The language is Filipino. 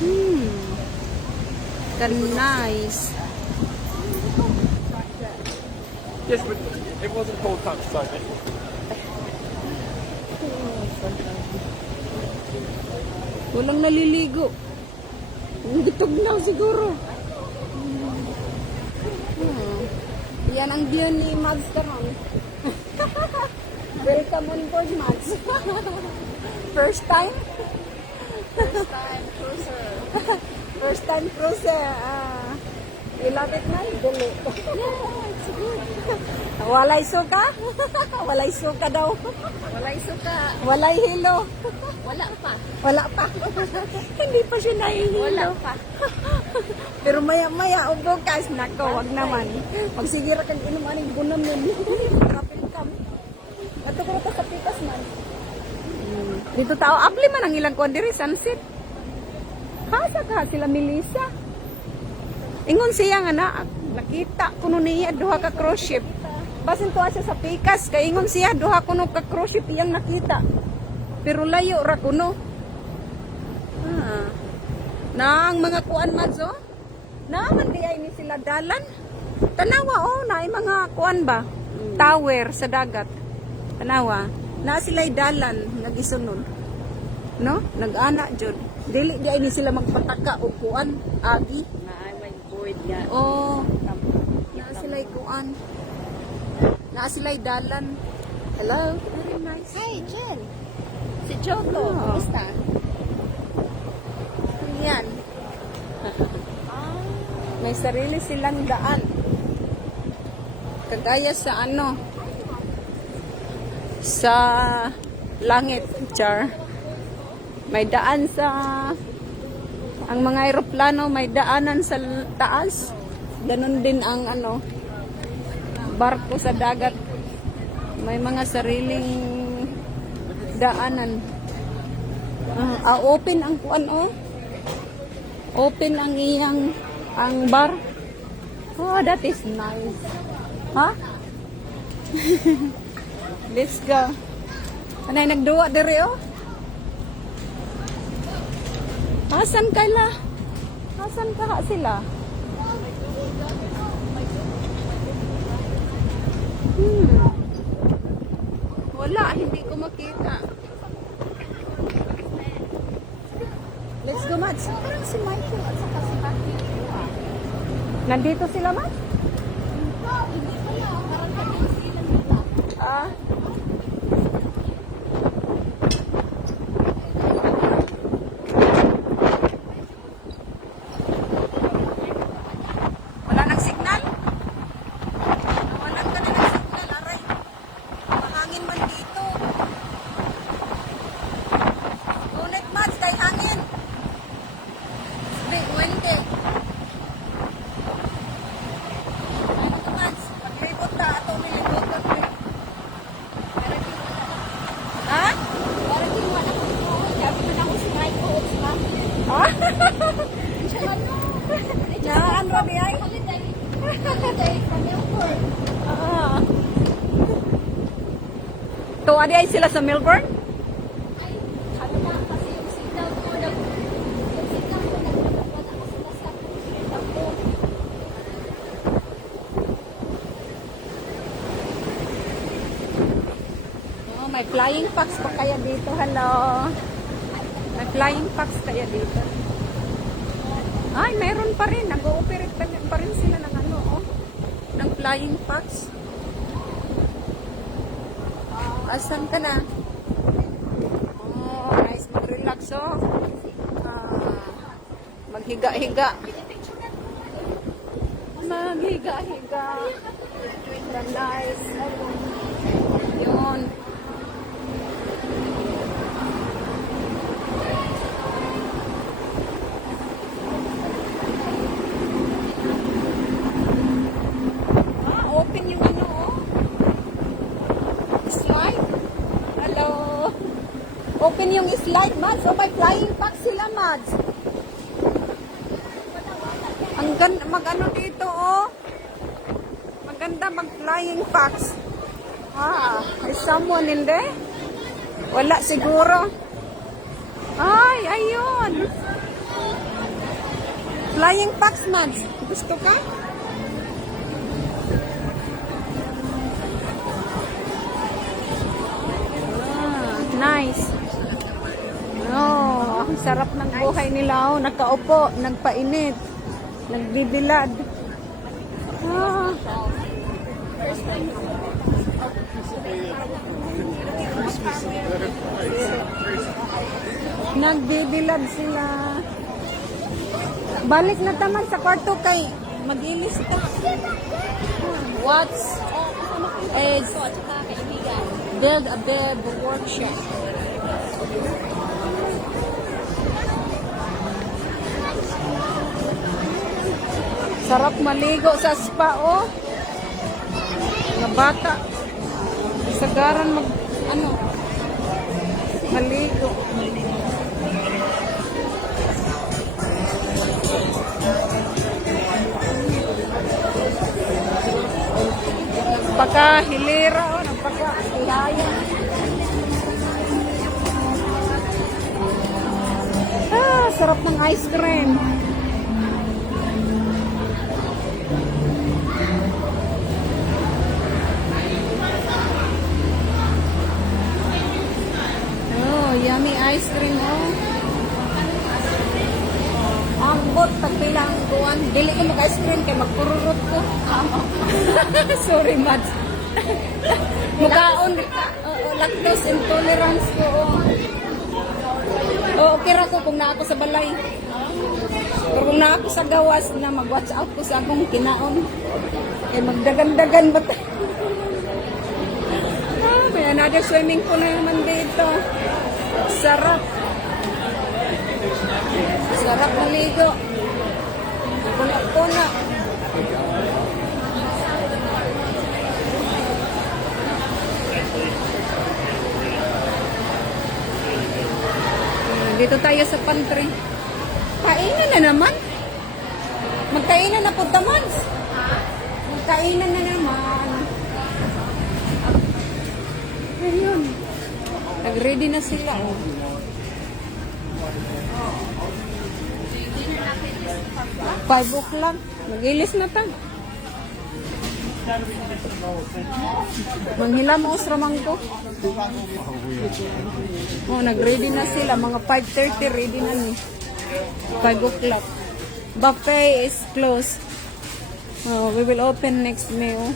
Hmm. Nice. Yes, but it wasn't cold touch, so Walang naliligo. Gitugnaw siguro. Yan ang view ni Mads karon. Welcome on board, Mads. First time? First time cruiser. First time cruiser. You love it, man? Dili. Yeah, it's good. Walay suka? Walay suka daw. Walay suka. Walay hilo. Wala pa. Wala pa. Hindi pa siya nahihilo. Wala pa. Pero maya-maya, bukas, nako, wag naman. Magsigira kang inom aning bunam yun. Kapil kam. Ato ko na sa pikas man. Dito tao, apli man ang ilang kuwan diri, sunset. Hasa ka sila Melissa. Ingon siya nga na, nakita kuno niya duha ka cruise ship. Basin tuwa siya sa pikas, kay ingon siya duha kuno ka cruise ship iyang nakita. Pero layo ra kuno. Na ang mga kuan madzo, naman di ay ni sila dalan. Tanawa na ay mga kuan ba? Tower sa dagat. Tanawa, na sila'y dalan nagisunod. No? Nag-ana jud. Dili di ay ni sila magpataka og kuan, agi. Na ay may board nga. Oh, na sila'y kuan. Na sila'y dalan. Hello, very nice. Hi, Jen. Si Joko, Oh. kumusta? Yan. May sarili silang daan. Kagaya sa ano, sa langit, char. May daan sa, ang mga eroplano may daanan sa taas. Ganon din ang ano, barko sa dagat. May mga sariling daanan. Open ang kuan Open ang iyang ang bar. Oh, that is nice. Ha? Let's go. Anay nagduwa diri Hasan kala? Hasan ka sila? Wala, hindi ko makita. Let's go, Mats. Parang si Michael at saka si Matthew. Nandito sila, Mats? Hindi pala. Parang kami sila nila. Wala nang signal? Wala ka na ng signal, aray. Mahangin man dito. Ulit, Mats, kay hangin. Wende. Ano ka, Mats? Paglibot ta, ato nilibutan. Ha? Parang kinuha na ko. Sabi ko na ako si Michael at si Matthew. Ha? Siya ano? Naan ba di ay? Holiday. Holiday from Melbourne. Tuwa di ay sila sa Melbourne? Ay, ano na, kasi yung signal ko, yung signal ko, nagpapagwala ako sila sa signal ko. Oh, may flying fox pa kaya dito. Hello. May flying fox kaya dito. Ay, mayroon pa rin. Nag-ooperate pa rin sila ng ng flying fox. Asan ka na? Oh, nice mag-relax maghiga-higa. Maghiga-higa. Nice. Yun. Open yung slide. Hello. Open yung slide, Mads. Oh, may flying fox sila, Mads. Ang ganda, mag-ano dito, Maganda mag-flying fox. May someone in there? Wala siguro. Ay, ayun. Flying Fox, Mads. Gusto ka? Nice. Oh, ang sarap ng buhay nila. Oh, nakaupo, nagpainit, nagdibilad. Ah. Nagdibilad sila. Balik na taman sa kwarto kay mag-ilis ka. What's is build a bed workshop. Sarap maligo sa spa, oh. Mga bata. Sagaran maligo. Nagpaka-hilera, oh. Nagpaka-hilaya. Ah, sarap ng ice cream. Oh, yummy ice cream, oh. Ang bot, pagbilang buwan. Dili ko mag-ice cream kay magpururot ko. Sorry, Mads. Mukaon. Lactose intolerance ko, oh. Oh, okay ra ko kung na ako sa balay. Pero kung na ako sa gawas na mag-watch out ko sa akong kinaon. Eh, magdagan-dagan ba tayo? Ah, may another swimming pool na naman dito. Sarap. Sarap maligo. Puna-puna. Dito tayo sa pantry. Kainan na naman. Magkainan na po taman. Magkainan na naman. Ayun. Nag-ready na sila. Oh. Five o'clock. Mag-ilis na ta. Manghilam os ramang ko. Oh, nag-ready na sila. Mga 5:30 ready na ni. 5 o'clock. Buffet is closed. Oh, we will open next May. Oh.